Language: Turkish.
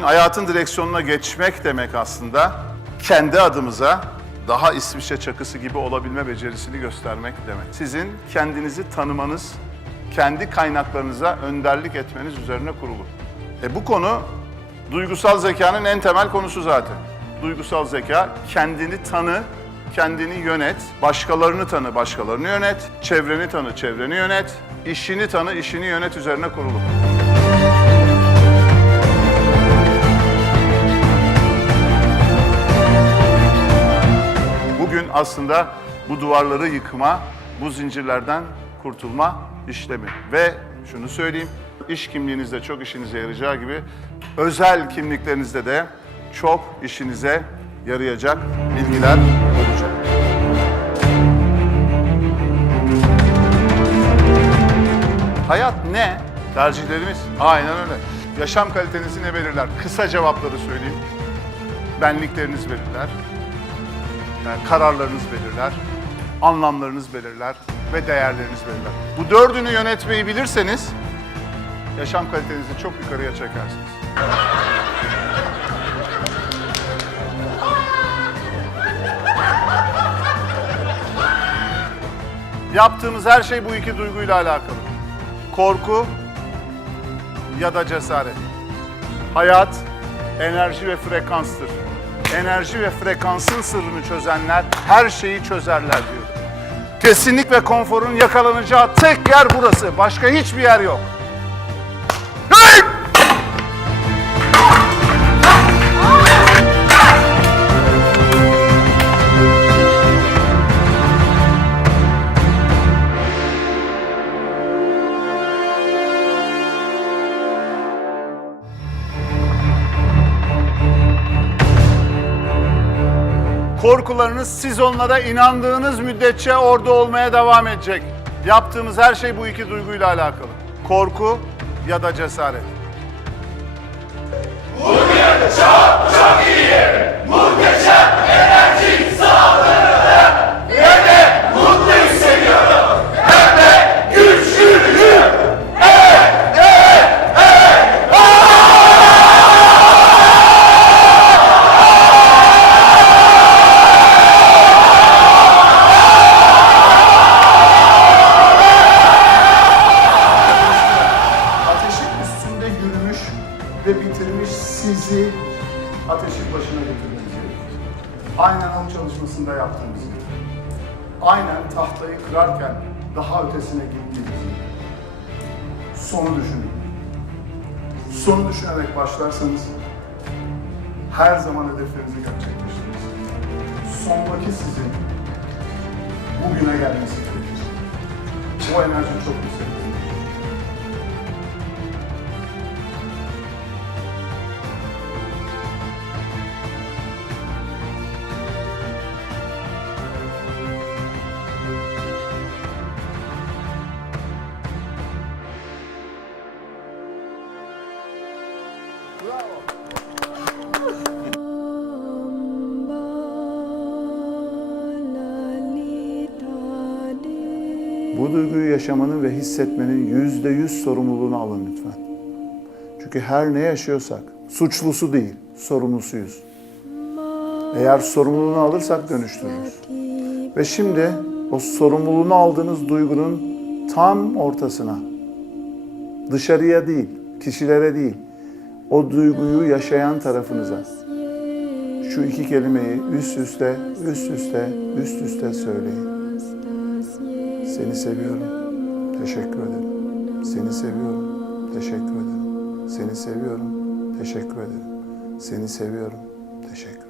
Bugün hayatın direksiyonuna geçmek demek aslında kendi adımıza daha İsviçre çakısı gibi olabilme becerisini göstermek demek. Sizin kendinizi tanımanız, kendi kaynaklarınıza önderlik etmeniz üzerine kurulu. E bu konu duygusal zekanın en temel konusu zaten. Duygusal zeka kendini tanı, kendini yönet, başkalarını tanı, başkalarını yönet, çevreni tanı, çevreni yönet, işini tanı, işini yönet üzerine kurulu. Aslında bu duvarları yıkma, bu zincirlerden kurtulma işlemi. Ve şunu söyleyeyim, iş kimliğinizde çok işinize yarayacağı gibi özel kimliklerinizde de çok işinize yarayacak bilgiler olacak. Hayat ne? Tercihlerimiz. Aynen öyle. Yaşam kalitenizi ne belirler? Kısa cevapları söyleyeyim. Benlikleriniz belirler. Yani kararlarınız belirler, anlamlarınız belirler ve değerleriniz belirler. Bu dördünü yönetmeyi bilirseniz yaşam kalitenizi çok yukarıya çekersiniz. Yaptığımız her şey bu iki duyguyla alakalı. Korku ya da cesaret. Hayat enerji ve frekanstır. Enerji ve frekansın sırrını çözenler her şeyi çözerler diyor. Kesinlik ve konforun yakalanacağı tek yer burası. Başka hiçbir yer yok. Korkularınız siz onlara inandığınız müddetçe orada olmaya devam edecek. Yaptığımız her şey bu iki duyguyla alakalı. Korku ya da cesaret. Ve bitirmiş sizi ateşin başına getirmeniz gerekir. Aynen av çalışmasında yaptığımız gibi. Aynen tahtayı kırarken daha ötesine gittiğimiz gibi. Sonu düşünün. Sonu düşünerek başlarsanız her zaman hedeflerinizi gerçekleştirirsiniz. Sondaki sizin bugüne gelmesi gerekir. O enerji çok yüksek. Bu duyguyu yaşamanın ve hissetmenin yüzde yüz sorumluluğunu alın lütfen. Çünkü her ne yaşıyorsak suçlusu değil, sorumlusuyuz. Eğer sorumluluğunu alırsak dönüştürürüz. Ve şimdi o sorumluluğunu aldığınız duygunun tam ortasına, dışarıya değil, kişilere değil, o duyguyu yaşayan tarafınıza şu iki kelimeyi üst üste, üst üste, üst üste söyleyin. Seni seviyorum. Teşekkür ederim. Seni seviyorum. Teşekkür ederim. Seni seviyorum. Teşekkür ederim. Seni seviyorum. Teşekkür.